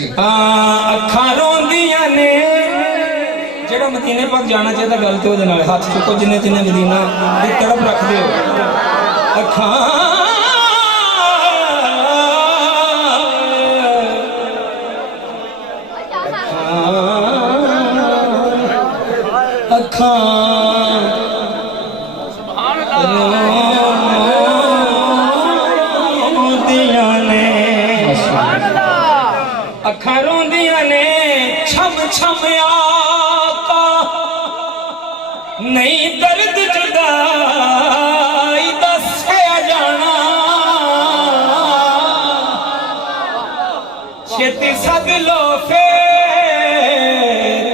अखा रोंदियां ने जेड़ा मदीने पाक जाना चाहिए गल तो हाथ चुको जिन्हें जिन्हें मदीना की तड़प रखते हो अखा अखा अखा रोंदियां ने छम छम आका नहीं दर्द जुदाई दस्या जाना छेती सद लो फेर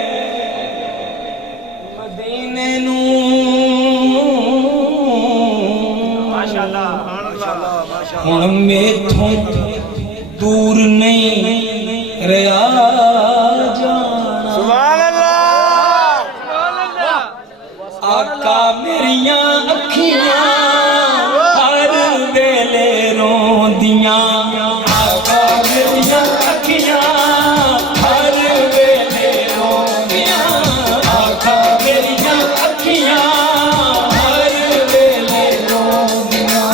मदीने नू हुण मेथों दूर नहीं रया जाना सुभान अल्लाह आका मेरिया अखियां हर वेले रोंदियां आका मेरिया अखियां हर वेले रोंदियां आका मेरिया अखियां हर वेले रोंदियां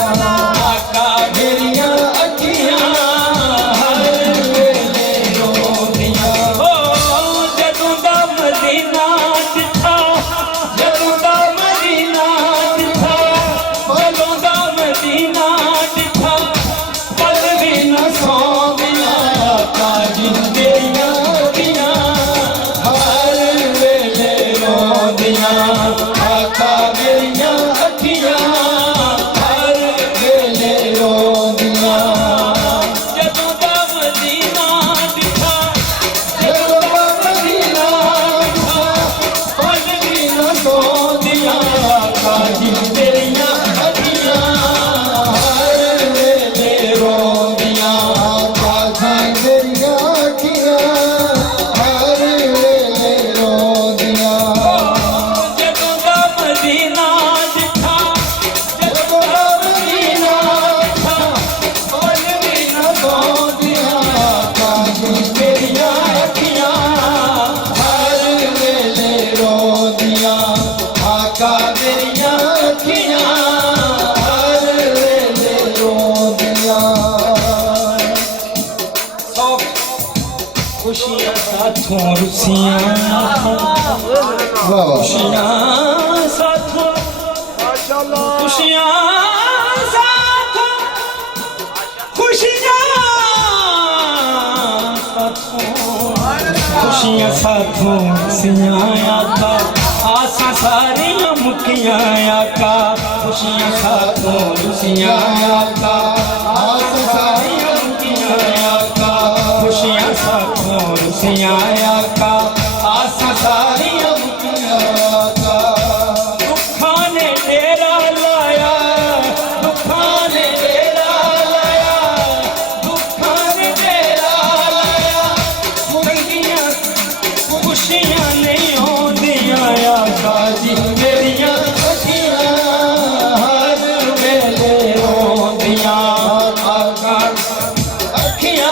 आका मेरिया अखियां खुशियां साथों रुसियां खुशियां साथों खुशियां साथों खुशियां साथों खुशियां साथों रुसियां आका आसा सारियां मुकियां आका खुशियां साथों रुसियां आका आसा सारियां मुकियां आका खुशियां साथों रुसियां आका आसा सारियां मुकियां आका दुखा ने डेरा लाया दुखा ने डेरा लाया दुखा ने डेरा लाया तंगियां खुशियां नहीं होंदियां आका जी मेरियां अखियां हर वेले रोंदियां आका अखियां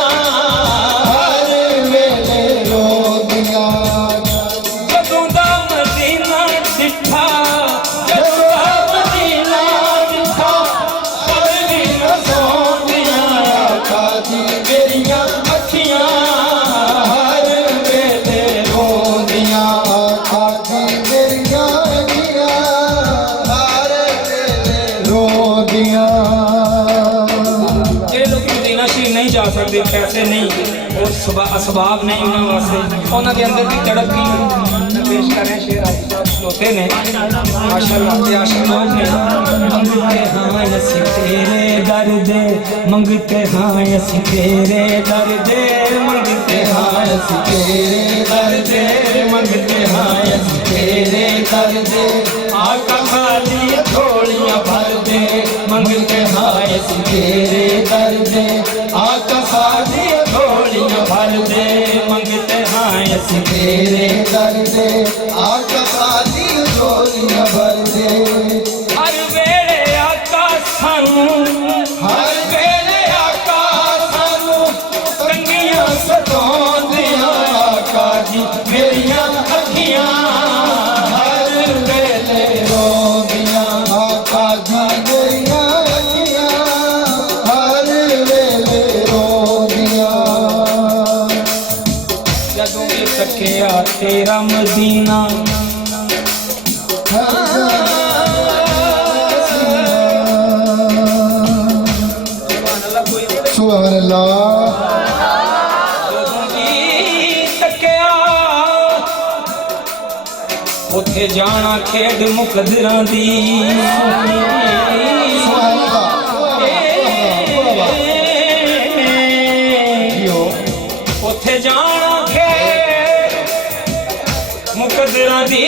नहीं जा सकते पैसे नहीं और असबाब नहीं उन्होंने वास्ते उन्होंने अंदर की तड़प की पेश करें शेर होते ने माशाअल्लाह आशिक लोग ने मंगते हाँ असी तेरे दर्द मंगते हाँ असी तेरे दर्द मंगते हाँ असी तेरे दर्द मंगते हाँ असी तेरे दर्द आका खाली थोड़ियां भर दे मंगते हाँ असी तेरे दर्द आका खाली थोड़ियां भर दे मंगते हाँ असी तेरे दर्द आका खाली थोड़ियां भर दे हर वेले आका सानू हर वेले आका सानू तंगियां सताउंदे तकिया तेरा मदीना सुभान अल्लाह तकिया उथे जाना खेड मुकदरा दी उथे जाना खेड मुकदरा दी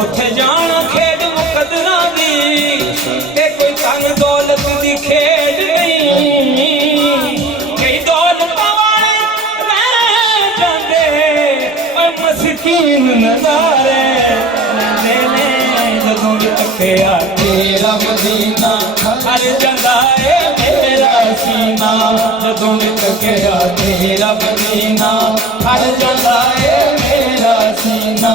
उथे जाना खेड मुकदरा दी कोई धन दौलत दी खेड नहीं कई दौलत वाले रह जांदे और मस्कीन नज़ारे लेने जदों तकिया तेरा मदीना हर जांदा है मेरा सीना जदों तकिया तेरा मदीना हर जांदा है मेरा सीना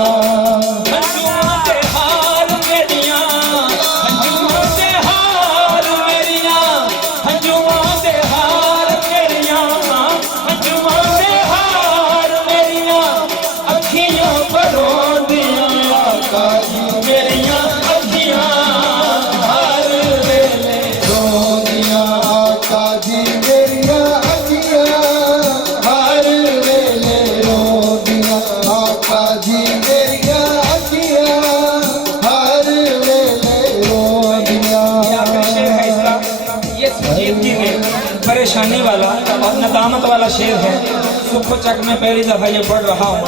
परेशानी वाला और नदामत वाला शेर है। सुख चक में पहली दफ़ा ये पढ़ रहा हूँ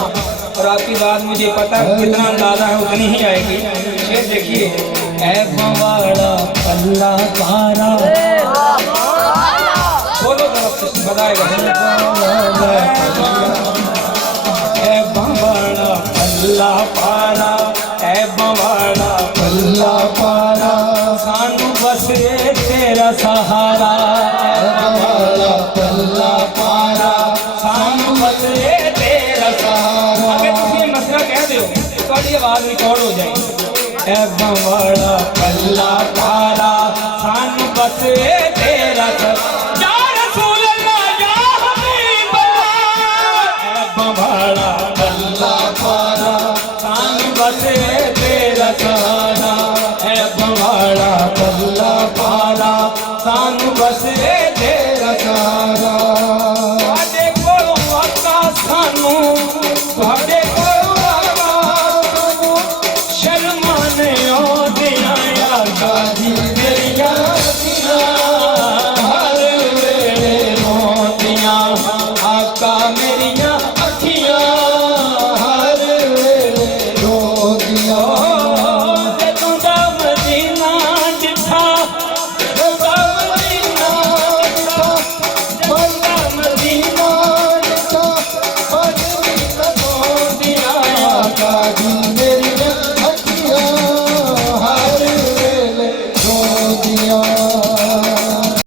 और आपकी बात मुझे पता है कितना अंदाजा है उतनी ही आएगी। शेर देखिए ऐ बवाड़ा अल्लाह पारा बोलो तरफ से बताएगा ऐ बवाड़ा अल्लाह पारा ऐ बवाड़ा अल्लाह पारा सानू बस तेरा सहारा आवाज रिकॉर्ड हो जाएगी ऐ बवाड़ा अल्लाह पारा सानू बस तेरा या रसूल अल्लाह या हबीब अल्लाह ऐ बवाड़ा अल्लाह पारा सानू बस तेरा सहारा ऐ बवाड़ा अल्लाह पारा सानू बस